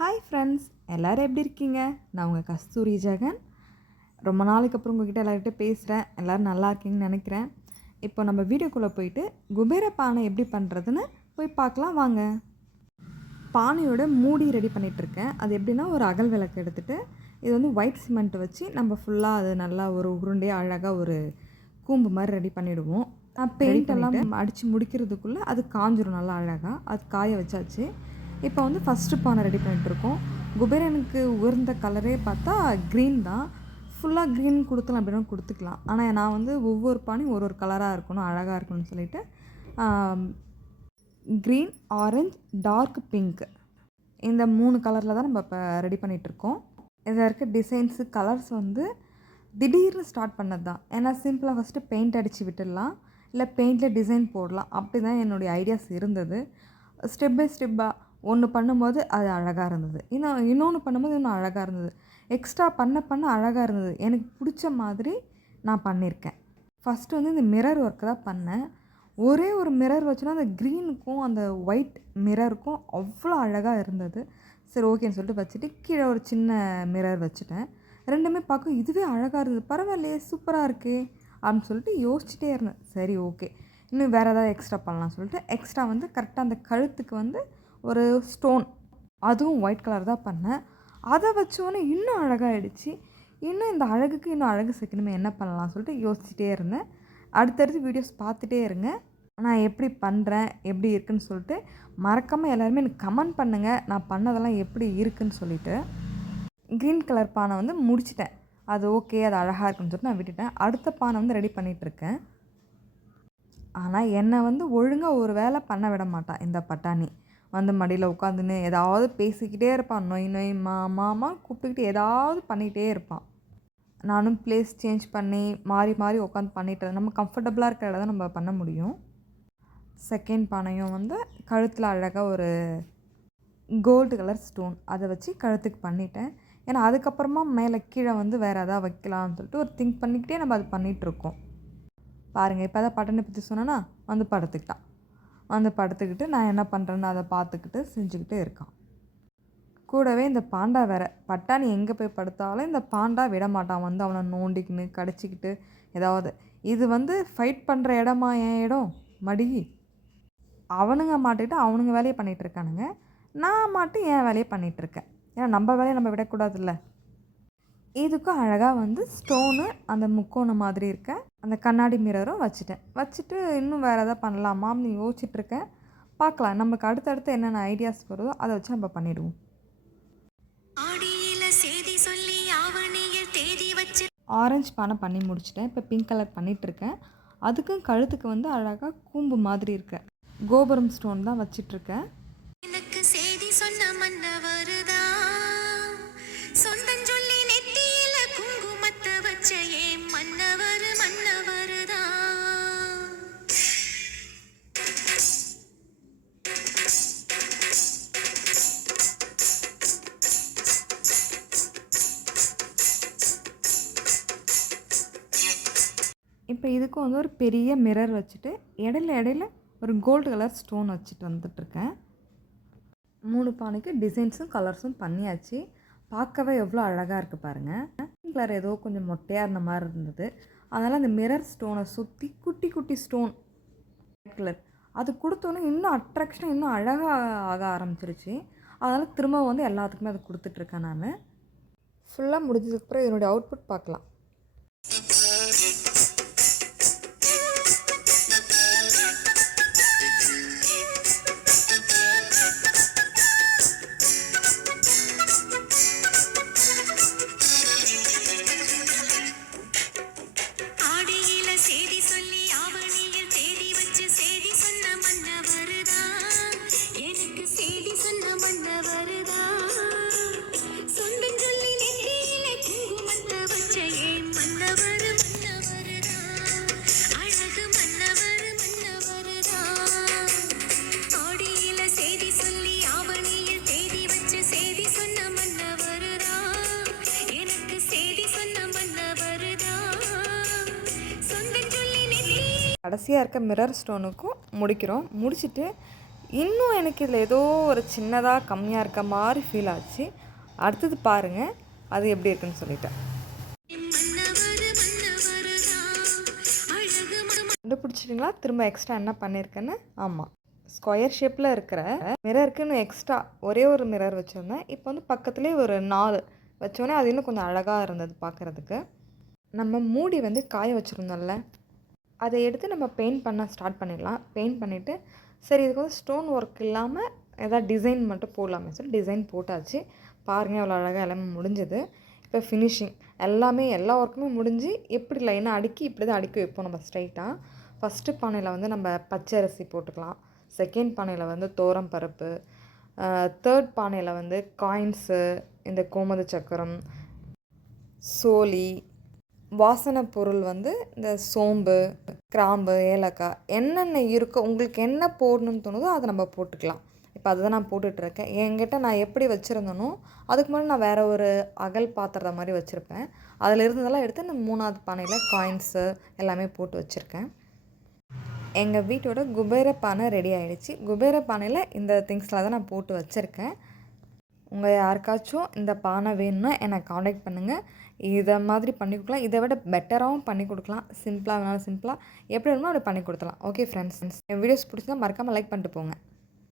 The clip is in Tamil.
ஹாய் ஃப்ரெண்ட்ஸ் எல்லோரும் எப்படி இருக்கீங்க? நான் உங்கள் கஸ்தூரி ஜெகன். ரொம்ப நாளைக்கு அப்புறம் உங்ககிட்ட எல்லார்கிட்ட பேசுகிறேன் எல்லோரும் நல்லா இருக்கீங்கன்னு நினைக்கிறேன். இப்போ நம்ம வீடியோக்குள்ளே போயிட்டு குபேர பானை எப்படி பண்ணுறதுன்னு போய் பார்க்கலாம் வாங்க. பானையோட மூடி ரெடி பண்ணிகிட்ருக்கேன் அது எப்படின்னா ஒரு அகல் விளக்கு எடுத்துகிட்டு இது வந்து ஒயிட் சிமெண்ட் வச்சு நம்ம ஃபுல்லாக அது நல்லா ஒரு உருண்டையாக அழகாக ஒரு கூம்பு மாதிரி ரெடி பண்ணிவிடுவோம் பெயிண்ட் எல்லாம் அடித்து முடிக்கிறதுக்குள்ளே அது காஞ்சிரும் நல்லா அழகாக அது காய வச்சாச்சு. இப்போ வந்து ஃபஸ்ட்டு பானை ரெடி பண்ணிகிட்ருக்கோம் குபேரனுக்கு உயர்ந்த கலரே பார்த்தா க்ரீன் தான். ஃபுல்லாக க்ரீன் கொடுத்தலாம் அப்படின்னா கொடுத்துக்கலாம். ஆனால் நான் வந்து ஒவ்வொரு பானையும் ஒரு ஒரு கலராக இருக்கணும் அழகாக இருக்கணும்னு சொல்லிட்டு க்ரீன் ஆரஞ்ச் டார்க் பிங்க் இந்த மூணு கலரில் தான் நம்ம இப்போ ரெடி பண்ணிகிட்ருக்கோம் இதில் இருக்க டிசைன்ஸு கலர்ஸ் வந்து திடீர்னு ஸ்டார்ட் பண்ணது தான். ஏன்னா சிம்பிளாக ஃபஸ்ட்டு பெயிண்ட் அடித்து விட்டுடலாம். இல்லை பெயிண்டில் டிசைன் போடலாம். அப்படி தான் என்னுடைய ஐடியாஸ் இருந்தது. ஸ்டெப் பை ஸ்டெப்பாக ஒன்று பண்ணும்போது அது அழகாக இருந்தது. இன்னும் இன்னொன்று பண்ணும்போது இன்னும் அழகாக இருந்தது. எக்ஸ்ட்ரா பண்ண பண்ண அழகாக இருந்தது. எனக்கு பிடிச்ச மாதிரி நான் பண்ணியிருக்கேன் ஃபஸ்ட்டு வந்து இந்த மிரர் ஒர்க்கு தான் பண்ணேன். ஒரே ஒரு மிரர் வச்சோன்னா அந்த க்ரீனுக்கும் அந்த ஒயிட் மிரருக்கும் அவ்வளோ அழகாக இருந்தது. சரி ஓகேன்னு சொல்லிட்டு வச்சுட்டு கீழே ஒரு சின்ன மிரர் வச்சுட்டேன். ரெண்டுமே பார்க்க இதுவே அழகாக இருந்தது. பரவாயில்லையே சூப்பராக இருக்கே அப்படின்னு சொல்லிட்டு யோசிச்சுட்டே இருந்தேன். சரி ஓகே இன்னும் வேறு ஏதாவது எக்ஸ்ட்ரா பண்ணலாம் சொல்லிட்டு எக்ஸ்ட்ரா வந்து கரெக்டாக அந்த கழுத்துக்கு வந்து ஒரு ஸ்டோன் அதுவும் ஒயிட் கலர் தான் பண்ணேன். அதை வச்சோன்னே இன்னும் அழகாகிடுச்சு இன்னும் இந்த அழகுக்கு இன்னும் அழகு சேர்க்கணுமே என்ன பண்ணலாம் சொல்லிட்டு யோசிச்சுட்டே இருந்தேன். அடுத்தடுத்து வீடியோஸ் பார்த்துட்டே இருங்க. நான் எப்படி பண்ணுறேன் எப்படி இருக்குன்னு சொல்லிட்டு மறக்காமல் எல்லாருமே எனக்கு கமெண்ட் பண்ணுங்கள் நான் பண்ணதெல்லாம் எப்படி இருக்குன்னு சொல்லிட்டு. க்ரீன் கலர் பானை வந்து முடிச்சிட்டேன். அது ஓகே அது அழகாக இருக்குன்னு சொல்லிட்டு நான் விட்டுட்டேன். அடுத்த பானை வந்து ரெடி பண்ணிகிட்ருக்கேன் ஆனால் என்னை வந்து ஒழுங்காக ஒரு வேலை பண்ண விட மாட்டான் இந்த பட்டாணி. வந்து மடியில் உட்காந்துன்னு ஏதாவது பேசிக்கிட்டே இருப்பான். நொய் நொய் மா மாமா கூப்பிட்டுக்கிட்டு ஏதாவது பண்ணிகிட்டே இருப்பான். நானும் ப்ளேஸ் சேஞ்ச் பண்ணி மாறி மாறி உட்காந்து பண்ணிட்டு நம்ம கம்ஃபர்டபுளாக இருக்கிற இடம் நம்ம பண்ண முடியும். செகண்ட் பானையும் வந்து கழுத்தில் அழகாக ஒரு கோல்டு கலர் ஸ்டோன் அதை வச்சு கழுத்துக்கு பண்ணிட்டேன். ஏன்னா அதுக்கப்புறமா மேலே கீழே வந்து வேறு எதாவது வைக்கலாம்னு சொல்லிட்டு ஒரு திங்க் பண்ணிக்கிட்டே நம்ம அது பண்ணிகிட்ருக்கோம் பாருங்கள் இப்போ தான் பட்டனை பற்றி சொன்னேன்னா வந்து படுத்துக்கிட்டான். வந்து படுத்துக்கிட்டு நான் என்ன பண்ணுறேன்னு அதை பார்த்துக்கிட்டு செஞ்சுக்கிட்டே இருக்கான். கூடவே இந்த பாண்டா வேற பட்டாணி எங்கே போய் படுத்தாலும் இந்த பாண்டா விட மாட்டான். வந்து அவனை நோண்டிக்கின்னு கடிச்சிக்கிட்டு ஏதாவது. இது வந்து ஃபைட் பண்ணுற இடமா என் இடம்? மடி. அவனுங்க மாட்டிட்டு அவனுங்க வேலையை பண்ணிகிட்டு இருக்கானுங்க. நான் மாட்டு என் வேலையை பண்ணிகிட்ருக்கேன் ஏன்னா நம்ம வேலையை நம்ம விடக்கூடாதுல்ல. இதுக்கும் அழகாக வந்து ஸ்டோனு அந்த முக்கோணம் மாதிரி இருக்க அந்த கண்ணாடி மிரரும் வச்சுட்டேன். வச்சுட்டு இன்னும் வேறு எதாவது பண்ணலாமான்னு யோசிச்சுட்ருக்கேன். பார்க்கலாம். நமக்கு அடுத்தடுத்து என்னென்ன ஐடியாஸ் வருதோ அதை வச்சு நம்ம பண்ணிடுவோம். ஆரஞ்சு பானை பண்ணி முடிச்சிட்டேன். இப்போ பிங்க் கலர் பண்ணிகிட்ருக்கேன் அதுக்கும் கழுத்துக்கு வந்து அழகாக கூம்பு மாதிரி இருக்க. கோபுரம் ஸ்டோன் தான் வச்சிட்ருக்கேன். எனக்கு செய்தி சொன்ன மன்னவருதா சொந்தஞ்சொல்லி நெத்தியில இப்போ இதுக்கும் வந்து ஒரு பெரிய மிரர் வச்சுட்டு இடையில இடையில ஒரு கோல்டு கலர் ஸ்டோன் வச்சுட்டு வந்துட்டுருக்கேன். மூணு பானைக்கு டிசைன்ஸும் கலர்ஸும் பண்ணியாச்சு. பார்க்கவே எவ்வளோ அழகாக இருக்குது பாருங்கள் கலர் ஏதோ கொஞ்சம் மொட்டையாக இருந்த மாதிரி இருந்தது. அதனால் அந்த மிரர் ஸ்டோனை சுற்றி குட்டி குட்டி ஸ்டோன் ரெட் கலர் அது கொடுத்தோன்னே இன்னும் அட்ராக்ஷனாக இன்னும் அழகாக ஆக ஆரம்பிச்சிருச்சு. அதனால் திரும்ப வந்து எல்லாத்துக்குமே அதை கொடுத்துட்ருக்கேன் நான். ஃபுல்லாக முடிஞ்சதுக்கப்புறம் இதனுடைய அவுட்புட் பார்க்கலாம். கடைசியாக இருக்க மிரர் ஸ்டோனுக்கும் முடிக்கிறோம். முடிச்சுட்டு இன்னும் எனக்கு இதில் ஏதோ ஒரு சின்னதாக கம்மியாக இருக்க மாதிரி ஃபீல் ஆச்சு. அடுத்தது பாருங்கள் அது எப்படி இருக்குன்னு சொல்லிட்டேன் கண்டுபிடிச்சிட்டிங்களா? திரும்ப எக்ஸ்ட்ரா என்ன பண்ணியிருக்கேன்னு ஆமாம் ஸ்கொயர் ஷேப்பில் இருக்கிற மிரருக்குன்னு எக்ஸ்ட்ரா ஒரே ஒரு மிரர் வச்சுருந்தேன். இப்போ வந்து பக்கத்துலேயே ஒரு நாலு வச்சோன்னே அது இன்னும் கொஞ்சம் அழகாக இருந்தது பார்க்குறதுக்கு நம்ம மூடி வந்து காய வச்சுருந்தோம்ல. அதை எடுத்து நம்ம பெயிண்ட் பண்ண ஸ்டார்ட் பண்ணிடலாம். பெயிண்ட் பண்ணிவிட்டு சரி இதுக்கு வந்து ஸ்டோன் ஒர்க் இல்லாமல் எதாவது டிசைன் மட்டும் போடலாமே சொல்லி டிசைன் போட்டாச்சு. பாருங்கள் அவ்வளோ அழகாக எல்லாமே முடிஞ்சது. இப்போ ஃபினிஷிங் எல்லாமே எல்லா ஒர்க்குமே முடிஞ்சு எப்படி லைனாக அடுக்கி இப்படி தான் அடுக்கி வைப்போம் நம்ம ஸ்ட்ரைட்டாக ஃபஸ்ட்டு பானையில் வந்து நம்ம பச்சை அரிசி போட்டுக்கலாம். செகண்ட் பானையில் வந்து தோரம் பருப்பு. தேர்ட் பானையில் வந்து காயின்ஸு இந்த கோமத சக்கரம் சோலி வாசனை பொருள் வந்து இந்த சோம்பு கிராம்பு ஏலக்காய் என்னென்ன இருக்கோ உங்களுக்கு என்ன போடணும்னு தோணுதோ அதை நம்ம போட்டுக்கலாம். இப்போ அதுதான் நான் போட்டுட்ருக்கேன் என்கிட்ட நான் எப்படி வச்சுருந்தனோ அதுக்கு முன்னாடி நான் வேறு ஒரு அகல் பாத்திரத்தை மாதிரி வச்சுருப்பேன். அதில் இருந்ததெல்லாம் எடுத்து இந்த மூணாவது பானையில் காயின்ஸு எல்லாமே போட்டு வச்சுருக்கேன். எங்கள் வீட்டோட குபேர பானை ரெடி ஆகிடுச்சு குபேர பானையில் இந்த திங்ஸ்லாம் தான் நான் போட்டு வச்சுருக்கேன். உங்கள் யாருக்காச்சும் இந்த பானை வேணும்னா என்னை காண்டாக்ட் பண்ணுங்கள் இதை மாதிரி பண்ணி கொடுக்கலாம். இதை விட பெட்டராகவும் பண்ணி கொடுக்கலாம். சிம்பிளாக வேணாலும் சிம்பிளாக எப்படி வேணுமோ அப்படி பண்ணி கொடுத்துலாம் ஓகே ஃப்ரெண்ட்ஸ் என் வீடியோஸ் பிடிச்சா மறக்காமல் லைக் பண்ணிட்டு போங்க.